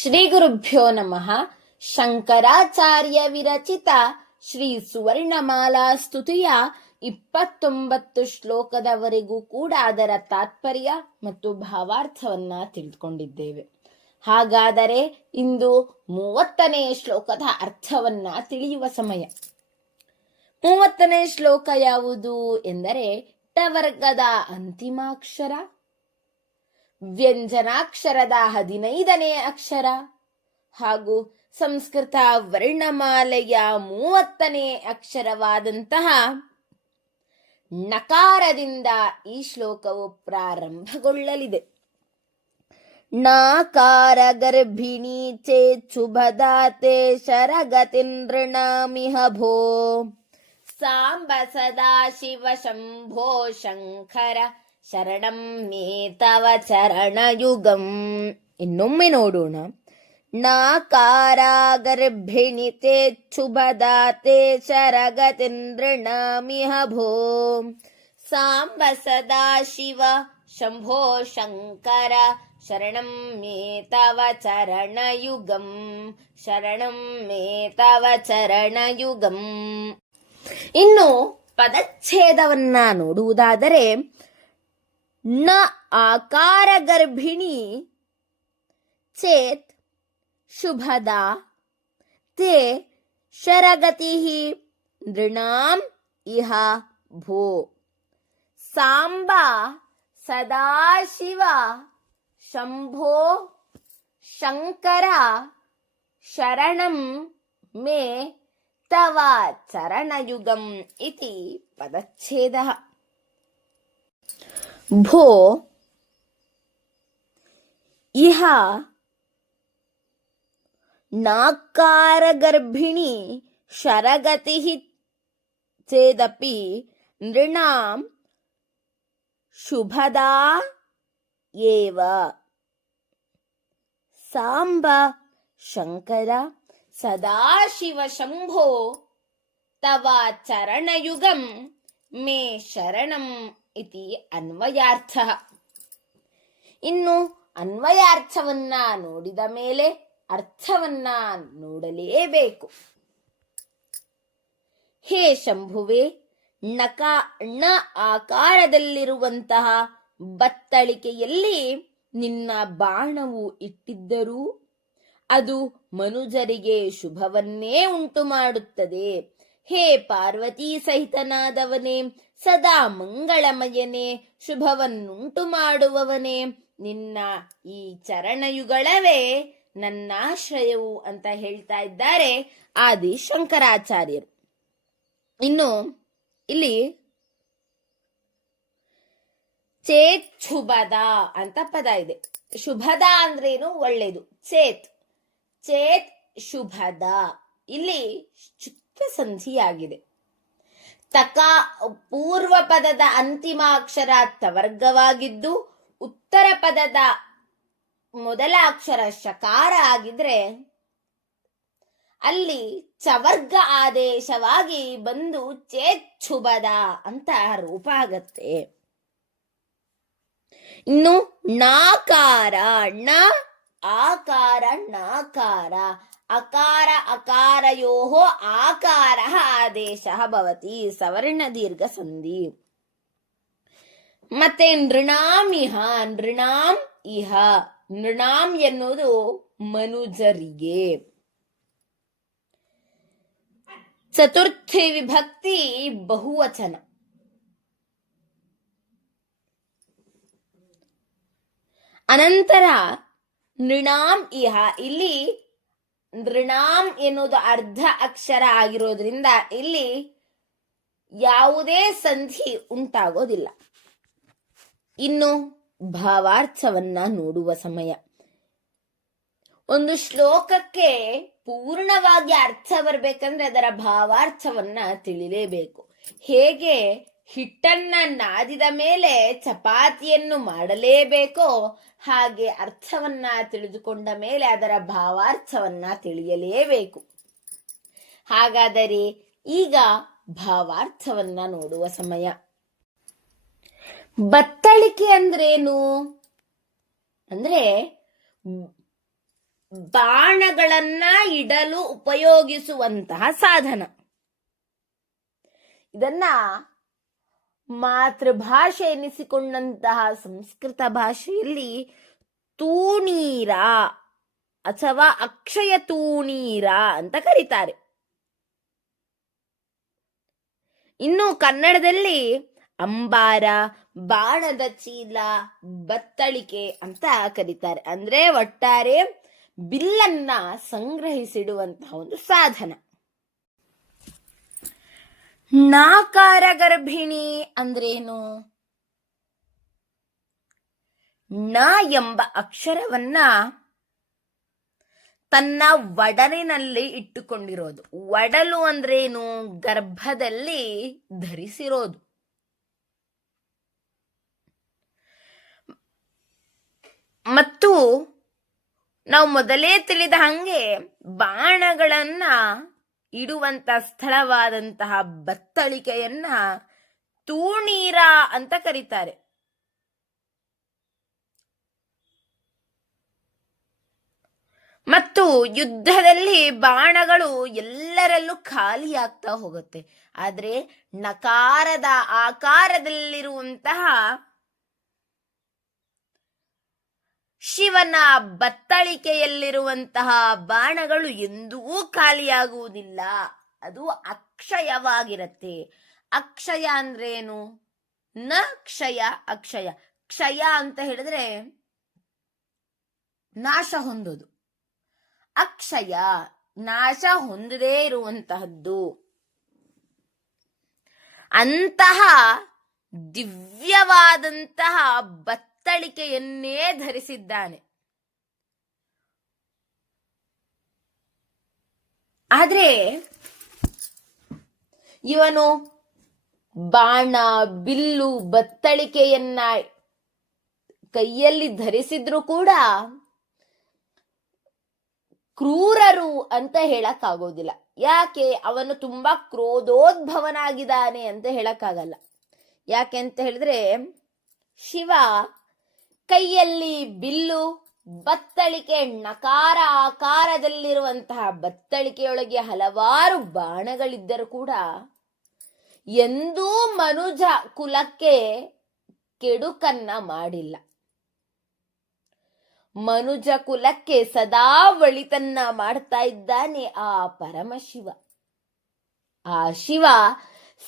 ಶ್ರೀ ಗುರುಭ್ಯೋ ನಮಃ. ಶಂಕರಾಚಾರ್ಯ ವಿರಚಿತ ಶ್ರೀ ಸುವರ್ಣಮಾಲಾ ಸ್ತುತಿಯ 29 ಶ್ಲೋಕದವರೆಗೂ ಕೂಡ ಅದರ ತಾತ್ಪರ್ಯ ಮತ್ತು ಭಾವಾರ್ಥವನ್ನ ತಿಳಿದುಕೊಂಡಿದ್ದೇವೆ. ಹಾಗಾದರೆ ಇಂದು 30ನೇ ಶ್ಲೋಕದ ಅರ್ಥವನ್ನ ತಿಳಿಯುವ ಸಮಯ. 30ನೇ ಶ್ಲೋಕ ಯಾವುದು ಎಂದರೆ ಟವರ್ಗದ ಅಂತಿಮಾಕ್ಷರ, ವ್ಯಂಜನಾಕ್ಷರದ 15ನೇ ಅಕ್ಷರ ಹಾಗೂ ಸಂಸ್ಕೃತ ವರ್ಣಮಾಲೆಯ 30ನೇ ಅಕ್ಷರವಾದಂತಹ ನಕಾರದಿಂದ ಈ ಶ್ಲೋಕವು ಪ್ರಾರಂಭಗೊಳ್ಳಲಿದೆ. ನಾಕಾರ ಗರ್ಭಿಣಿ ಚೇಚ್ಛುಭದಾತೆ ಶರಗತಿನೃಣಾಮಿಹ ಭೋ ಸಾಂಬ ಸದಾ ಶಿವ ಶಂಭೋ ಶಂಕರ ಶರಣಂ ಮೇ ತವ ಚರಣಯುಗಂ. ಇನ್ನೊಮ್ಮೆ ನೋಡೋಣ. ನಾಕಾರ ಗರ್ಭಿಣಿ ಚೇಚ್ಛುಭದಾತೆ ಶರಗತಿನೃಣಾಮಿಹ ಭೋ ಸಾಂಬ ಸದಾ ಶಿವ ಶಂಭೋ ಶಂಕರ ಶರಣಂ ಮೇ ತವ ಚರಣಯುಗಂ. ಶರಣಂ ಮೇ ತವ ಚರಣಯುಗಂ. ಇನ್ನು ಪದಚ್ಛೇದವನ್ನ ನೋಡುವುದಾದರೆ, ನ ಆಕಾರ ಗರ್ಭಿಣಿ ಚೇತ್ ಶುಭದ ತೇ ಶರಗತಿ ನೃಣಾಂ ಇಹ ಭೋ ಸಾಂಬ ಸದಾಶಿವ ಶಂಭೋ ಶಂಕರ ಶರಣಂ ಮೇ ತವ ಚರಣಯುಗಂ ಇತಿ ಪದಚ್ಛೇದಃ. ಭೋ ಇಹ ನಾಕಾರ ಗರ್ಭಿಣಿ ಶರಗತಿ ಚೇದಪಿ ನೃಣಾಂ ಶುಭದಾ ಏವ. ಸಾಂಬ ಶಂಕರ ಸದಾಶಿವ ಶಂಭೋ ತವ ಚರಣಯುಗಂ ಮೇ ಶರಣಂ ಇತಿ ಅನ್ವಯಾರ್ಥ. ಇನ್ನು ಅನ್ವಯಾರ್ಥವನ್ನ ನೋಡಿದ ಮೇಲೆ ಅರ್ಥವನ್ನ ನೋಡಲೇಬೇಕು. ಹೇ ಶಂಭುವೆ, ಣ ಆಕಾರದಲ್ಲಿರುವಂತಹ ಬತ್ತಳಿಕೆಯಲ್ಲಿ ನಿನ್ನ ಬಾಣವು ಇಟ್ಟಿದ್ದರೂ ಅದು ಮನುಜರಿಗೆ ಶುಭವನ್ನೇ ಉಂಟು ಮಾಡುತ್ತದೆ. ಹೇ ಪಾರ್ವತೀ ಸಹಿತನಾದವನೇ, ಸದಾ ಮಂಗಳಮಯನೇ, ಶುಭವನ್ನುಂಟು ಮಾಡುವವನೇ, ನಿನ್ನ ಈ ಚರಣಯುಗಳವೇ ನನ್ನಾಶ್ರಯವು ಅಂತ ಹೇಳ್ತಾ ಇದ್ದಾರೆ ಆದಿ ಶಂಕರಾಚಾರ್ಯರು. ಇನ್ನು ಇಲ್ಲಿ ಚೇತ್ ಶುಭದ ಅಂತ ಪದ ಇದೆ. ಶುಭದ ಅಂದ್ರೇನು? ಒಳ್ಳೆಯದು. ಚೇತ್ ಶುಭದ ಇಲ್ಲಿ ಚುತ್ತ ಸಂಧಿಯಾಗಿದೆ. ಪೂರ್ವ ಪದದ ಅಂತಿಮ ಅಕ್ಷರ ತವರ್ಗವಾಗಿದ್ದು ಉತ್ತರ ಪದದ ಮೊದಲ ಅಕ್ಷರ ಶಕಾರ ಆಗಿದ್ರೆ ಅಲ್ಲಿ ಚವರ್ಗ ಆದೇಶವಾಗಿ ಬಂದು ಚೇಚ್ಛುಬದ ಅಂತ ರೂಪ ಆಗತ್ತೆ. ಇನ್ನು ನಾಕಾರ, ಣ ಆಕಾರ ನಾಕಾರ, ಅಕಾರ ಅಕಾರಯೋಃ ಆಕಾರಃ ಆದೇಶಃ ಭವತಿ, ಸವರ್ಣ ದೀರ್ಘ ಸಂಧಿ. ಮತ್ತೆ ನೃಣಾಮಿಹ, ನೃಣಾಂ ಇಹ, ನೃಣಾಂ ಎನ್ನುವುದು ಮನುಜರಿಗೆ. ಚತುರ್ಥಿ ವಿಭಕ್ತಿ ಬಹುವಚನ. ಅನಂತರ ನೃಣಾಂ ಇಹ, ಇಲ್ಲಿ ನೃಣಾಂ ಎನ್ನುವುದು ಅರ್ಧ ಅಕ್ಷರ ಆಗಿರೋದ್ರಿಂದ ಇಲ್ಲಿ ಯಾವುದೇ ಸಂಧಿ ಉಂಟಾಗೋದಿಲ್ಲ. ಇನ್ನು ಭಾವಾರ್ಥವನ್ನ ನೋಡುವ ಸಮಯ. ಒಂದು ಶ್ಲೋಕಕ್ಕೆ ಪೂರ್ಣವಾಗಿ ಅರ್ಥ ಬರಬೇಕಂದ್ರೆ ಅದರ ಭಾವಾರ್ಥವನ್ನ ತಿಳಿಲೇಬೇಕು. ಹೇಗೆ ಹಿಟ್ಟನ್ನ ನಾದಿದ ಮೇಲೆ ಚಪಾತಿಯನ್ನು ಮಾಡಲೇಬೇಕೋ ಹಾಗೆ ಅರ್ಥವನ್ನ ತಿಳಿದುಕೊಂಡ ಮೇಲೆ ಅದರ ಭಾವಾರ್ಥವನ್ನ ತಿಳಿಯಲೇಬೇಕು. ಹಾಗಾದರೆ ಈಗ ಭಾವಾರ್ಥವನ್ನ ನೋಡುವ ಸಮಯ. ಬತ್ತಳಿಕೆ ಅಂದ್ರೇನು ಅಂದ್ರೆ ಬಾಣಗಳನ್ನ ಇಡಲು ಉಪಯೋಗಿಸುವಂತಹ ಸಾಧನ. ಇದನ್ನ ಮಾತೃಭಾಷೆ ಎನಿಸಿಕೊಂಡಂತಹ ಸಂಸ್ಕೃತ ಭಾಷೆಯಲ್ಲಿ ತೂಣೀರ ಅಥವಾ ಅಕ್ಷಯ ತೂಣೀರ ಅಂತ ಕರೀತಾರೆ. ಇನ್ನು ಕನ್ನಡದಲ್ಲಿ ಅಂಬಾರ, ಬಾಣದ ಚೀಲ, ಬತ್ತಳಿಕೆ ಅಂತ ಕರೀತಾರೆ. ಅಂದ್ರೆ ಒಟ್ಟಾರೆ ಬಿಲ್ಲನ್ನ ಸಂಗ್ರಹಿಸಿಡುವಂತಹ ಒಂದು ಸಾಧನ. ಣಕಾರ ಗರ್ಭಿಣಿ ಅಂದ್ರೇನು? ಣ ಎಂಬ ಅಕ್ಷರವನ್ನ ತನ್ನ ಒಡಲಿನಲ್ಲಿ ಇಟ್ಟುಕೊಂಡಿರೋದು. ಒಡಲು ಅಂದ್ರೇನು? ಗರ್ಭದಲ್ಲಿ ಧರಿಸಿರೋದು. ಮತ್ತು ನಾವು ಮೊದಲೇ ತಿಳಿದ ಹಂಗೆ ಬಾಣಗಳನ್ನ ಇಡುವಂತ ಸ್ಥಳವಾದಂತಹ ಬತ್ತಳಿಕೆಯನ್ನ ತೂಣೀರ ಅಂತ ಕರೀತಾರೆ. ಮತ್ತು ಯುದ್ಧದಲ್ಲಿ ಬಾಣಗಳು ಎಲ್ಲರಲ್ಲೂ ಖಾಲಿಯಾಗ್ತಾ ಹೋಗುತ್ತೆ. ಆದ್ರೆ ನಕಾರದ ಆಕಾರದಲ್ಲಿರುವಂತಹ ಶಿವನ ಬತ್ತಳಿಕೆಯಲ್ಲಿರುವಂತಹ ಬಾಣಗಳು ಎಂದೂ ಖಾಲಿಯಾಗುವುದಿಲ್ಲ. ಅದು ಅಕ್ಷಯವಾಗಿರತ್ತೆ. ಅಕ್ಷಯ ಅಂದ್ರೇನು? ನ ಕ್ಷಯ ಅಕ್ಷಯ. ಕ್ಷಯ ಅಂತ ಹೇಳಿದ್ರೆ ನಾಶ ಹೊಂದೋದು. ಅಕ್ಷಯ ನಾಶ ಹೊಂದದೇ ಇರುವಂತಹದ್ದು. ಅಂತಹ ದಿವ್ಯವಾದಂತಹ ಬತ್ತಳಿಕೆಯನ್ನೇ ಧರಿಸಿದ್ದಾನೆ. ಆದ್ರೆ ಇವನು ಬಾಣ, ಬಿಲ್ಲು, ಬತ್ತಳಿಕೆಯನ್ನ ಕೈಯಲ್ಲಿ ಧರಿಸಿದ್ರು ಕೂಡ ಕ್ರೂರರು ಅಂತ ಹೇಳಕ್ಕಾಗೋದಿಲ್ಲ. ಯಾಕೆ? ಅವನು ತುಂಬಾ ಕ್ರೋಧೋದ್ಭವನಾಗಿದ್ದಾನೆ ಅಂತ ಹೇಳಕ್ಕಾಗಲ್ಲ. ಯಾಕೆ ಅಂತ ಹೇಳಿದ್ರೆ ಶಿವ ಕೈಯಲ್ಲಿ ಬಿಲ್ಲು, ಬತ್ತಳಿಕೆ, ನಕಾರ ಆಕಾರದಲ್ಲಿರುವಂತಹ ಬತ್ತಳಿಕೆಯೊಳಗೆ ಹಲವಾರು ಬಾಣಗಳಿದ್ದರೂ ಕೂಡ ಎಂದೂ ಮನುಜ ಕುಲಕ್ಕೆ ಕೆಡುಕನ್ನ ಮಾಡಿಲ್ಲ. ಮನುಜ ಕುಲಕ್ಕೆ ಸದಾ ಒಳಿತನ್ನ ಮಾಡ್ತಾ ಇದ್ದಾನೆ ಆ ಪರಮಶಿವ. ಆ ಶಿವ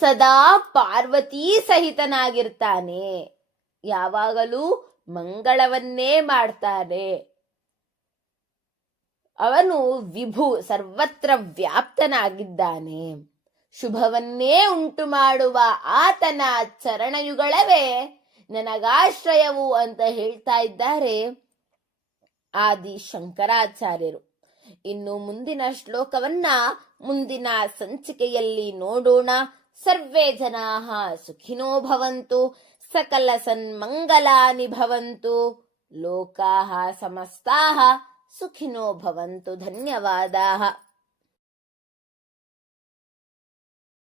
ಸದಾ ಪಾರ್ವತೀ ಸಹಿತನಾಗಿರ್ತಾನೆ. ಯಾವಾಗಲೂ ಮಂಗಳವನ್ನೇ ಮಾಡ್ತಾನೆ. ಅವನು ವಿಭು, ಸರ್ವತ್ರ ವ್ಯಾಪ್ತನಾಗಿದ್ದಾನೆ. ಶುಭವನ್ನೇ ಉಂಟು ಮಾಡುವ ಆತನ ಚರಣಯುಗಳವೇ ನನಗಾಶ್ರಯವು ಅಂತ ಹೇಳ್ತಾ ಇದ್ದಾರೆ ಆದಿ ಶಂಕರಾಚಾರ್ಯರು. ಇನ್ನು ಮುಂದಿನ ಶ್ಲೋಕವನ್ನ ಮುಂದಿನ ಸಂಚಿಕೆಯಲ್ಲಿ ನೋಡೋಣ. ಸರ್ವೇ ಜನಾಃ ಸುಖಿನೋ ಭವಂತು, ಸಕಲ ಸನ್ಮಂಗಲಾನಿ ಭವಂತು, ಲೋಕಾಃ ಸಮಸ್ತಾಃ ಸುಖಿನೋ ಭವಂತು. ಧನ್ಯವಾದಾಃ.